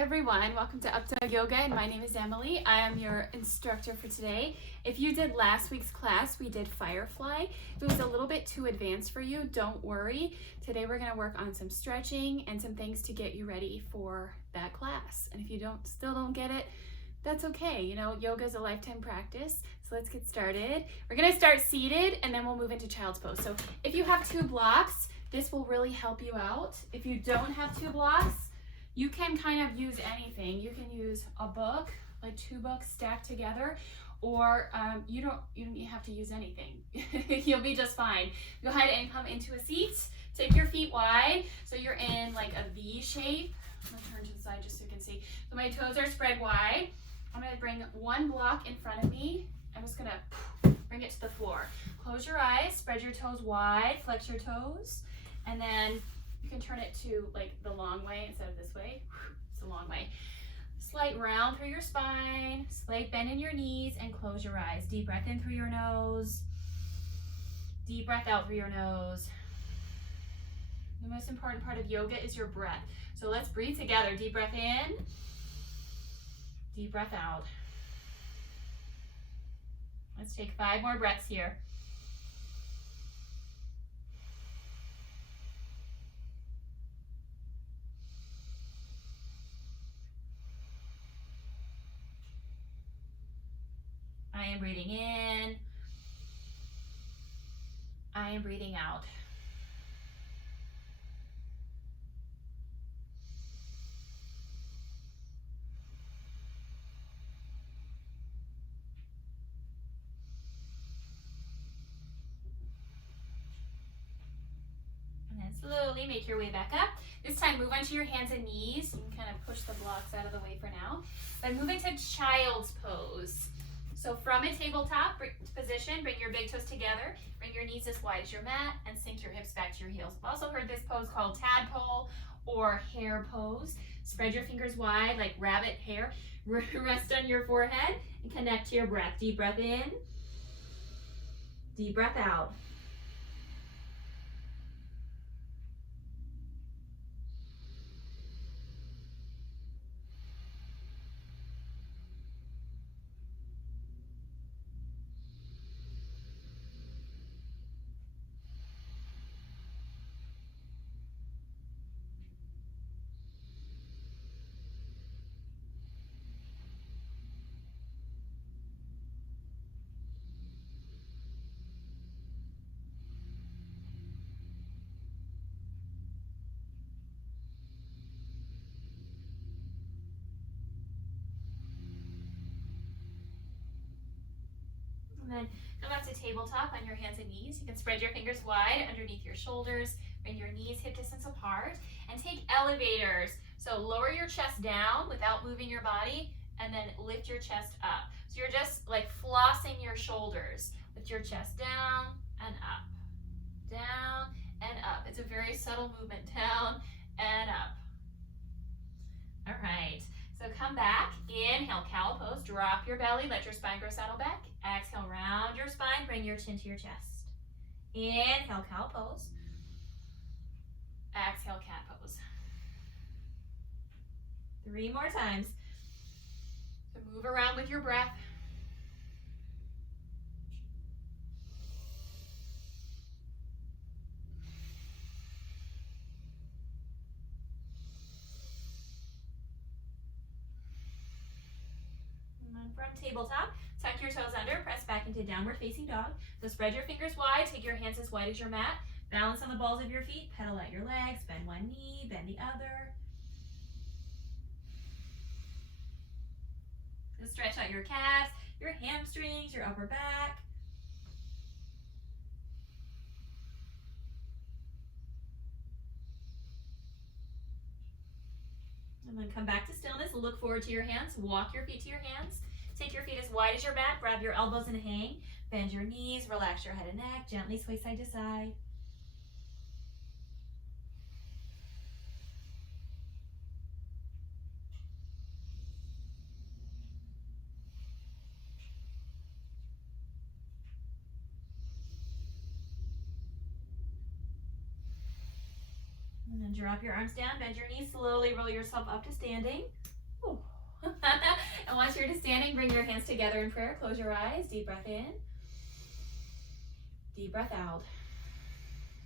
everyone, welcome to Updawg-Yoga, and my name is Emily. I am your instructor for today. If you did last week's class, we did Firefly. If it was a little bit too advanced for you, don't worry. Today we're going to work on some stretching and some things to get you ready for that class. And if you still don't get it, that's okay. You know, yoga is a lifetime practice. So let's get started. We're going to start seated and then we'll move into child's pose. So if you have 2 blocks, this will really help you out. If you don't have 2 blocks, you can kind of use anything. You can use a book, like 2 books stacked together, or you don't have to use anything. You'll be just fine. Go ahead and come into a seat. Take your feet wide so you're in like a V shape. I'm gonna turn to the side just so you can see. So my toes are spread wide. I'm gonna bring 1 block in front of me. I'm just gonna bring it to the floor. Close your eyes, spread your toes wide, flex your toes, and then you can turn it to like the long way instead of this way. It's the long way. Slight round through your spine, slight bend in your knees, and close your eyes. Deep breath in through your nose. Deep breath out through your nose. The most important part of yoga is your breath. So let's breathe together. Deep breath in. Deep breath out. Let's take 5 more breaths here. I am breathing in. I am breathing out. And then slowly make your way back up. This time move onto your hands and knees. You can kind of push the blocks out of the way for now. Then move into child's pose. So from a tabletop position, bring your big toes together, bring your knees as wide as your mat, and sink your hips back to your heels. I've also heard this pose called tadpole or hare pose. Spread your fingers wide like rabbit hair. Rest on your forehead and connect to your breath. Deep breath in, deep breath out. And then come up to tabletop on your hands and knees. You can spread your fingers wide underneath your shoulders, bring your knees hip distance apart, and take elevators. So lower your chest down without moving your body, and then lift your chest up. So you're just like flossing your shoulders. Lift your chest down and up, down and up. It's a very subtle movement, down and up. All right. So come back, inhale, cow pose, drop your belly, let your spine grow saddle back. Exhale, round your spine, bring your chin to your chest. Inhale, cow pose. Exhale, cat pose. 3 more times. So move around with your breath. From tabletop, tuck your toes under, press back into downward facing dog. So spread your fingers wide, take your hands as wide as your mat, balance on the balls of your feet, pedal out your legs, bend one knee, bend the other. So stretch out your calves, your hamstrings, your upper back. And then come back to stillness, look forward to your hands, walk your feet to your hands. Take your feet as wide as your mat, grab your elbows and hang, bend your knees, relax your head and neck, gently sway side to side. And then drop your arms down, bend your knees, slowly roll yourself up to standing. Ooh. And once you're to standing, bring your hands together in prayer. Close your eyes. Deep breath in. Deep breath out.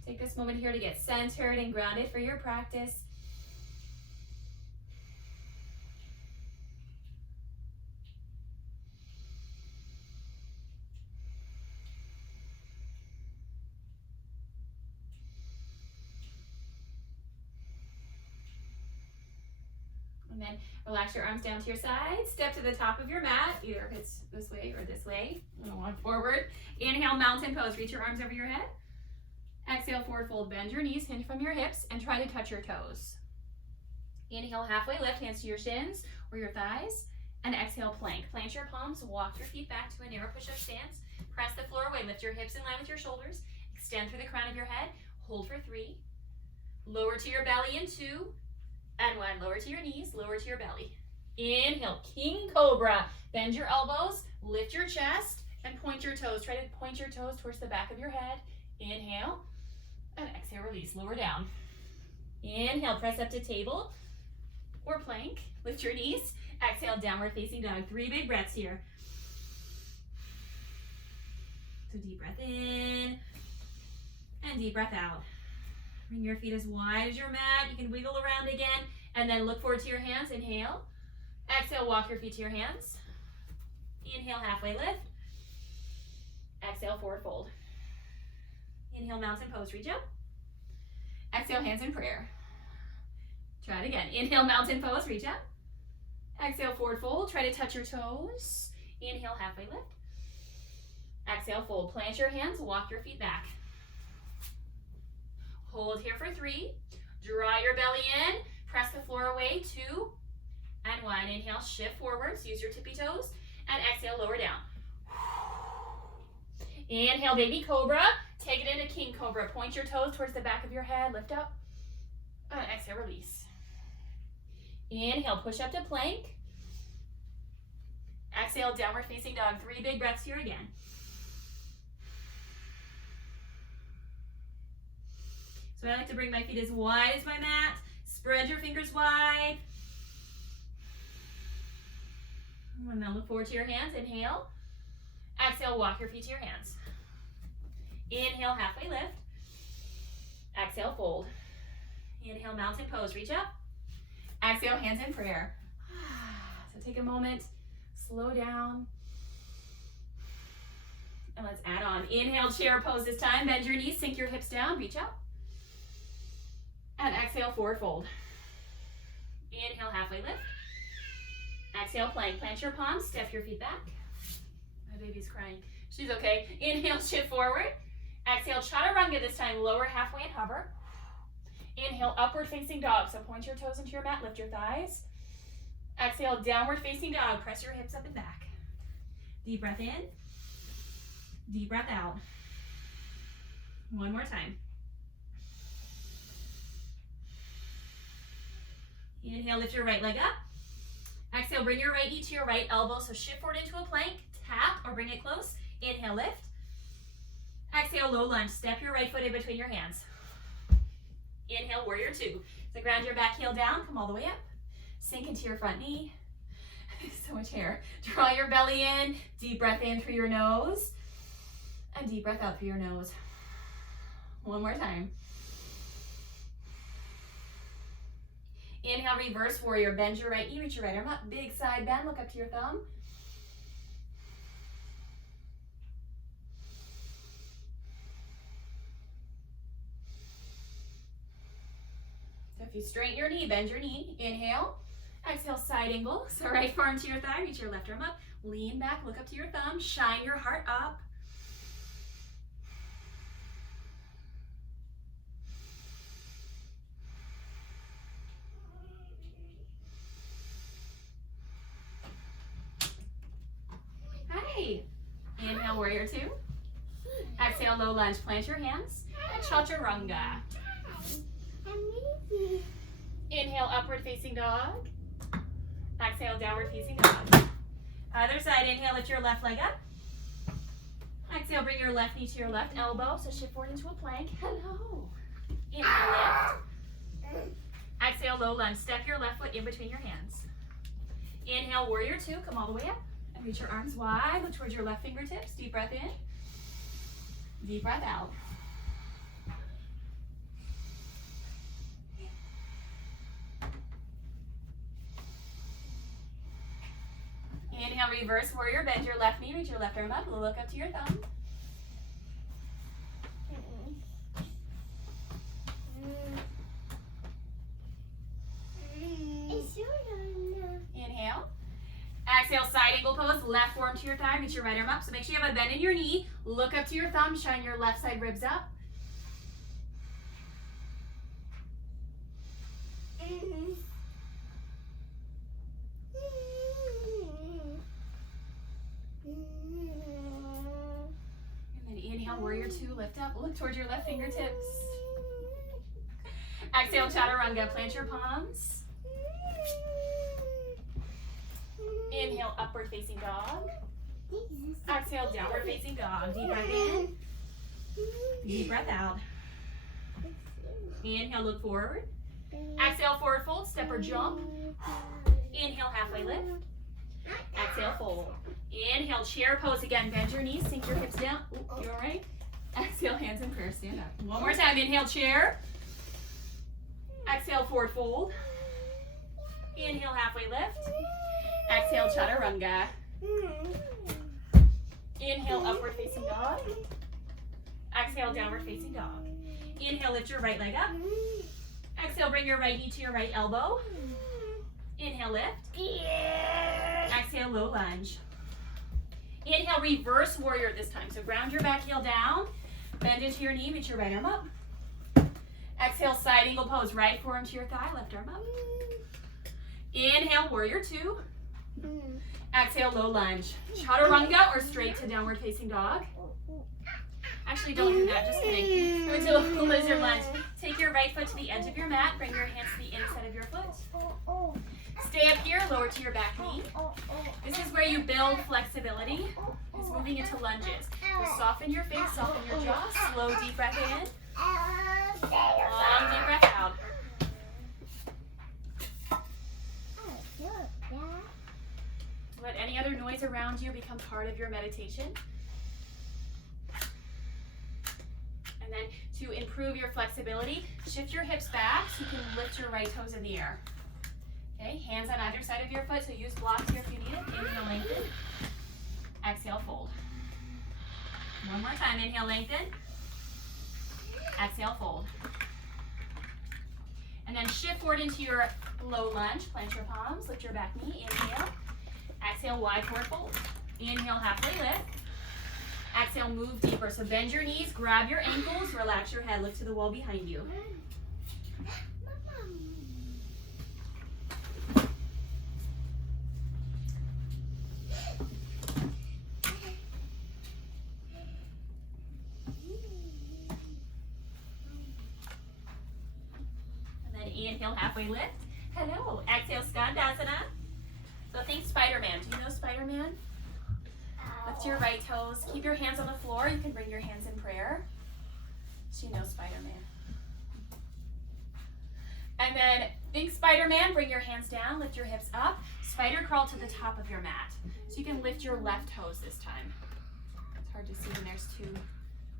Take this moment here to get centered and grounded for your practice. And then relax your arms down to your side. Step to the top of your mat, either if it's this way or this way. Walk forward. Inhale, mountain pose. Reach your arms over your head. Exhale, forward fold. Bend your knees, hinge from your hips, and try to touch your toes. Inhale, halfway lift, hands to your shins or your thighs. And exhale, plank. Plant your palms, walk your feet back to a narrow push-up stance. Press the floor away, lift your hips in line with your shoulders. Extend through the crown of your head. Hold for 3. Lower to your belly in 2. And 1. Lower to your knees, lower to your belly. Inhale, King Cobra. Bend your elbows, lift your chest, and point your toes. Try to point your toes towards the back of your head. Inhale, and exhale, release, lower down. Inhale, press up to table or plank. Lift your knees. Exhale, downward facing dog. 3 big breaths here. So deep breath in and deep breath out. Bring your feet as wide as your mat. You can wiggle around again and then look forward to your hands. Inhale. Exhale, walk your feet to your hands. Inhale, halfway lift. Exhale, forward fold. Inhale, mountain pose, reach up. Exhale, hands in prayer. Try it again. Inhale, mountain pose, reach up. Exhale, forward fold. Try to touch your toes. Inhale, halfway lift. Exhale, fold. Plant your hands, walk your feet back. Hold here for 3. Draw your belly in. Press the floor away. 2 and 1. Inhale, shift forwards. Use your tippy toes. And exhale, lower down. Inhale, baby cobra. Take it into king cobra. Point your toes towards the back of your head. Lift up. And exhale, release. Inhale, push up to plank. Exhale, downward facing dog. 3 big breaths here again. So I like to bring my feet as wide as my mat. Spread your fingers wide. And then look forward to your hands. Inhale. Exhale, walk your feet to your hands. Inhale, halfway lift. Exhale, fold. Inhale, mountain pose, reach up. Exhale, hands in prayer. So take a moment, slow down. And let's add on. Inhale, chair pose this time. Bend your knees, sink your hips down, reach up. And exhale, forward fold. Inhale, halfway lift. Exhale, plank. Plant your palms, step your feet back. My baby's crying. She's okay. Inhale, shift forward. Exhale, chaturanga this time. Lower halfway and hover. Inhale, upward facing dog. So point your toes into your mat, lift your thighs. Exhale, downward facing dog. Press your hips up and back. Deep breath in. Deep breath out. One more time. Inhale, lift your right leg up. Exhale, bring your right knee to your right elbow. So shift forward into a plank, tap or bring it close. Inhale, lift. Exhale, low lunge. Step your right foot in between your hands. Inhale, warrior 2. So ground your back heel down, come all the way up. Sink into your front knee. So much hair. Draw your belly in. Deep breath in through your nose. And deep breath out through your nose. One more time. Inhale, reverse warrior. Bend your right knee, reach your right arm up. Big side bend, look up to your thumb. So if you straighten your knee, bend your knee. Inhale. Exhale, side angle. So right forearm to your thigh, reach your left arm up. Lean back, look up to your thumb. Shine your heart up. Inhale, warrior 2. Exhale, low lunge. Plant your hands. And chaturanga. Inhale, upward facing dog. Exhale, downward facing dog. Other side, inhale, lift your left leg up. Exhale, bring your left knee to your left elbow. So shift forward into a plank. Hello. Inhale, lift. Exhale, low lunge. Step your left foot in between your hands. Inhale, warrior two. Come all the way up. And reach your arms wide. Look towards your left fingertips. Deep breath in. Deep breath out. Inhale, reverse warrior. Bend your left knee. Reach your left arm up. Look up to your thumb. Inhale. Exhale, side angle pose. Left forearm to your thigh. Reach your right arm up. So make sure you have a bend in your knee. Look up to your thumb. Shine your left side ribs up. And then inhale, warrior two. Lift up. Look towards your left fingertips. Exhale, chaturanga. Plant your palms. Inhale, upward facing dog. Exhale, downward facing dog. Deep breath in. Deep breath out. Inhale, look forward. Exhale, forward fold, step or jump. Inhale, halfway lift. Exhale, fold. Inhale, chair pose again. Bend your knees, sink your hips down. Ooh, you all right? Exhale, hands in prayer, stand up. One more time, inhale, chair. Exhale, forward fold. Inhale, halfway lift. Exhale, chaturanga. Inhale, upward facing dog. Exhale, downward facing dog. Inhale, lift your right leg up. Exhale, bring your right knee to your right elbow. Inhale, lift. Exhale, low lunge. Inhale, reverse warrior this time. So ground your back heel down. Bend into your knee, reach your right arm up. Exhale, side angle pose. Right forearm to your thigh, left arm up. Inhale, warrior two. Exhale, low lunge. Chaturanga or straight to downward facing dog. Actually, don't do that, just kidding. We're going to do a lizard lunge. Take your right foot to the edge of your mat. Bring your hands to the inside of your foot. Stay up here, lower to your back knee. This is where you build flexibility. It's moving into lunges. So soften your face, soften your jaw. Slow, deep breath in. Long, deep breath out. Let any other noise around you become part of your meditation. And then to improve your flexibility, shift your hips back so you can lift your right toes in the air. Okay, hands on either side of your foot, so use blocks here if you need it. Inhale, lengthen. Exhale, fold. One more time, inhale, lengthen. Exhale, fold. And then shift forward into your low lunge. Plant your palms, lift your back knee. Inhale. Exhale, wide forward fold. Inhale, halfway lift. Exhale, move deeper. So bend your knees, grab your ankles, relax your head, look to the wall behind you. And then inhale, halfway lift. Hello. Exhale, Skandasana. So think Spider-Man. Do you know Spider-Man? Lift your right toes. Keep your hands on the floor. You can bring your hands in prayer. She knows Spider-Man. And then think Spider-Man. Bring your hands down. Lift your hips up. Spider crawl to the top of your mat. So you can lift your left toes this time. It's hard to see when there's two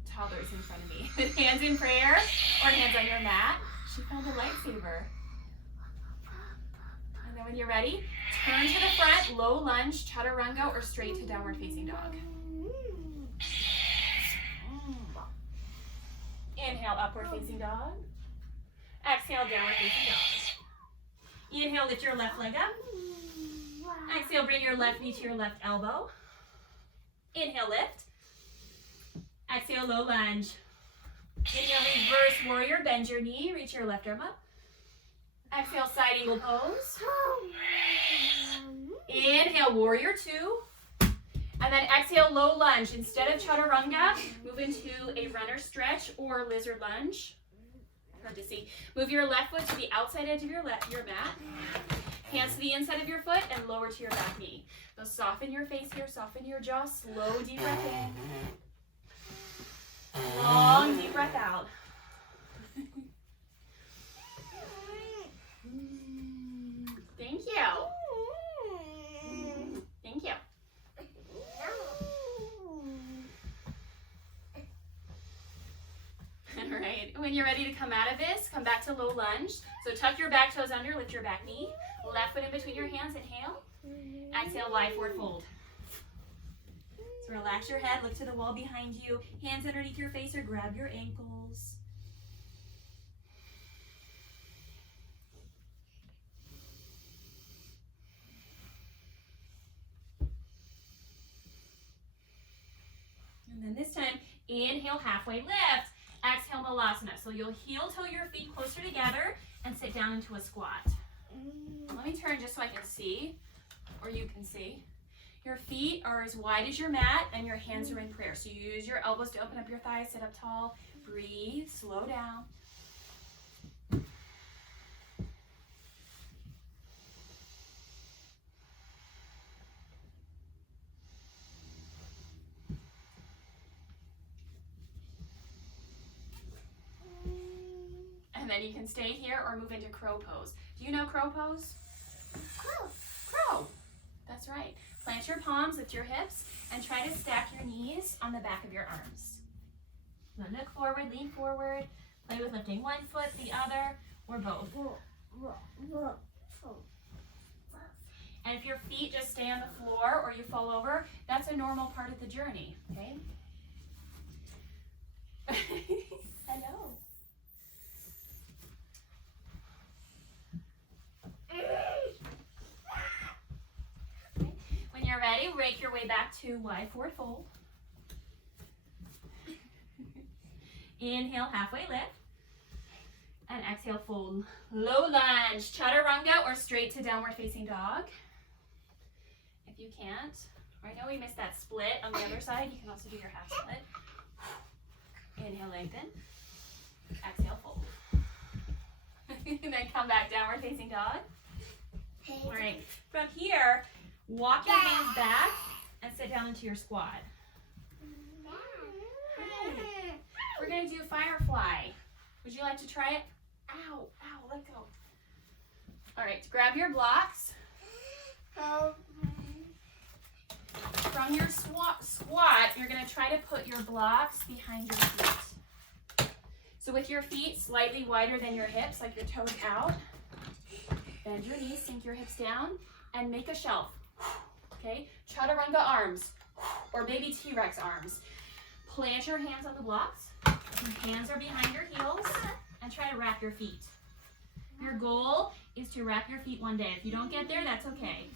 toddlers in front of me. With hands in prayer or hands on your mat. She found a lightsaber. And then when you're ready, turn to the front, low lunge, chaturanga, or straight to downward facing dog. Inhale, upward facing dog. Exhale, downward facing dog. Inhale, lift your left leg up. Exhale, bring your left knee to your left elbow. Inhale, lift. Exhale, low lunge. Inhale, reverse warrior, bend your knee, reach your left arm up. Exhale, side angle pose. Inhale, warrior two. And then exhale, low lunge. Instead of chaturanga, move into a runner stretch or lizard lunge. Hard to see. Move your left foot to the outside edge of your mat. Hands to the inside of your foot and lower to your back knee. So soften your face here, soften your jaw. Slow, deep breath in. Long, deep breath out. When you're ready to come out of this, come back to low lunge. So tuck your back toes under, lift your back knee. Left foot in between your hands, inhale. Exhale, wide forward fold. So relax your head, look to the wall behind you. Hands underneath your face or grab your ankles. And then this time, inhale, halfway lift. Exhale, Malasana. So you'll heel toe your feet closer together and sit down into a squat. Let me turn just so I can see, or you can see. Your feet are as wide as your mat and your hands are in prayer. So you use your elbows to open up your thighs, sit up tall, breathe, slow down. And then you can stay here or move into crow pose. Do you know crow pose? Crow. That's right. Plant your palms, lift your hips, and try to stack your knees on the back of your arms. Now look forward, lean forward. Play with lifting one foot, the other, or both. And if your feet just stay on the floor or you fall over, that's a normal part of the journey, okay? Hello. When you're ready, rake your way back to wide forward fold. Inhale, halfway lift. And exhale, fold. Low lunge, chaturanga or straight to downward facing dog. If you can't, or I know we missed that split on the other side, you can also do your half split. Inhale, lengthen. Exhale, fold. And then come back, downward facing dog. All right, from here, walk your hands back and sit down into your squat. Right. We're gonna do Firefly. Would you like to try it? Ow, ow, let go. All right, grab your blocks. From your squat, you're gonna try to put your blocks behind your feet. So with your feet slightly wider than your hips, like your toes out, bend your knees, sink your hips down, and make a shelf. Okay, chaturanga arms, or maybe T-Rex arms. Plant your hands on the blocks. Your hands are behind your heels, and try to wrap your feet. Your goal is to wrap your feet one day. If you don't get there, that's okay.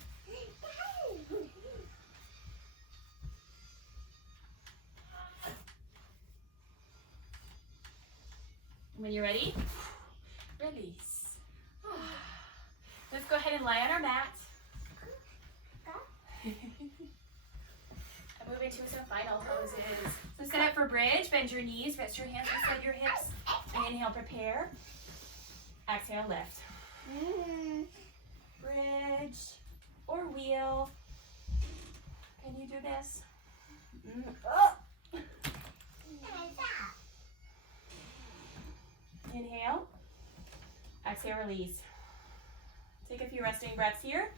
When you're ready, release. Let's go ahead and lie on our mat. And move into some final poses. So set up for bridge, bend your knees, rest your hands beside your hips. Inhale, prepare. Exhale, lift. Bridge or wheel. Can you do this? Inhale. Exhale, release. Take a few resting breaths here.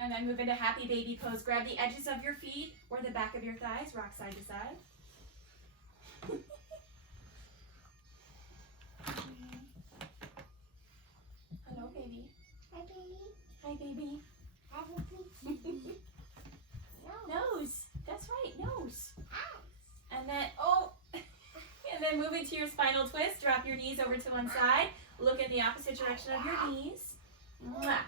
And then move into happy baby pose. Grab the edges of your feet or the back of your thighs. Rock side to side. Hello, baby. Hi, baby. Hi, baby. Nose. That's right, nose. And then, and then move into your spinal twist. Drop your knees over to one side. Look in the opposite direction of your knees. Mwah.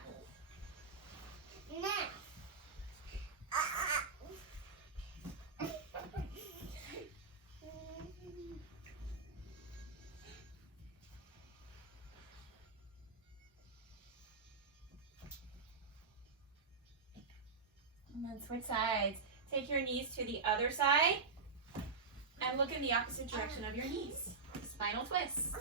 And then switch sides. Take your knees to the other side and look in the opposite direction of your knees. Spinal twist.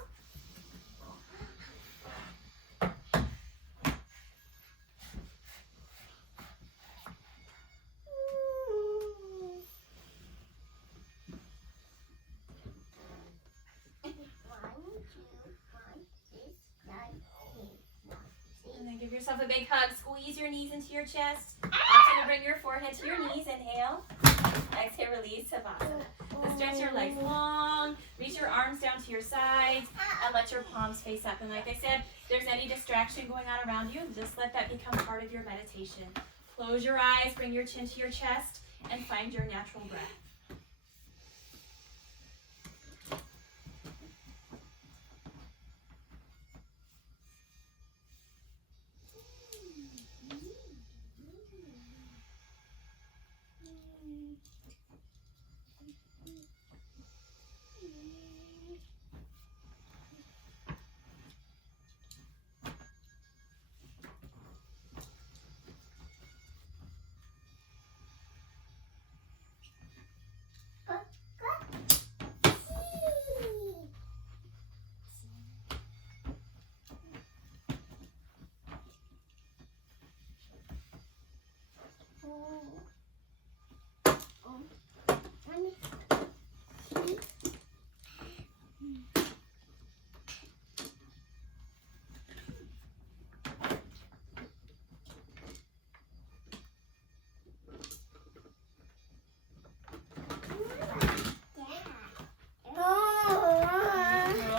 yourself a big hug. Squeeze your knees into your chest. Option to bring your forehead to your knees. Inhale. Exhale, release, Savasana. So stretch your legs long. Reach your arms down to your sides. And let your palms face up. And like I said, if there's any distraction going on around you, just let that become part of your meditation. Close your eyes. Bring your chin to your chest. And find your natural breath.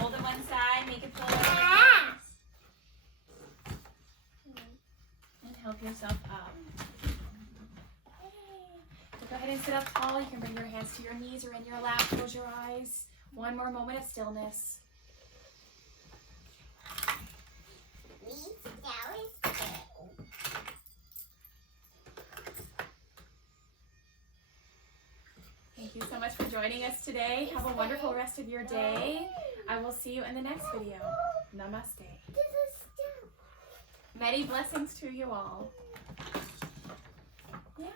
Roll to one side, make a pillow. And help yourself up. So go ahead and sit up tall. You can bring your hands to your knees or in your lap. Close your eyes. One more moment of stillness. Thank you so much for joining us today. Have a wonderful rest of your day. I will see you in the next video. Namaste. Many blessings to you all. Yeah.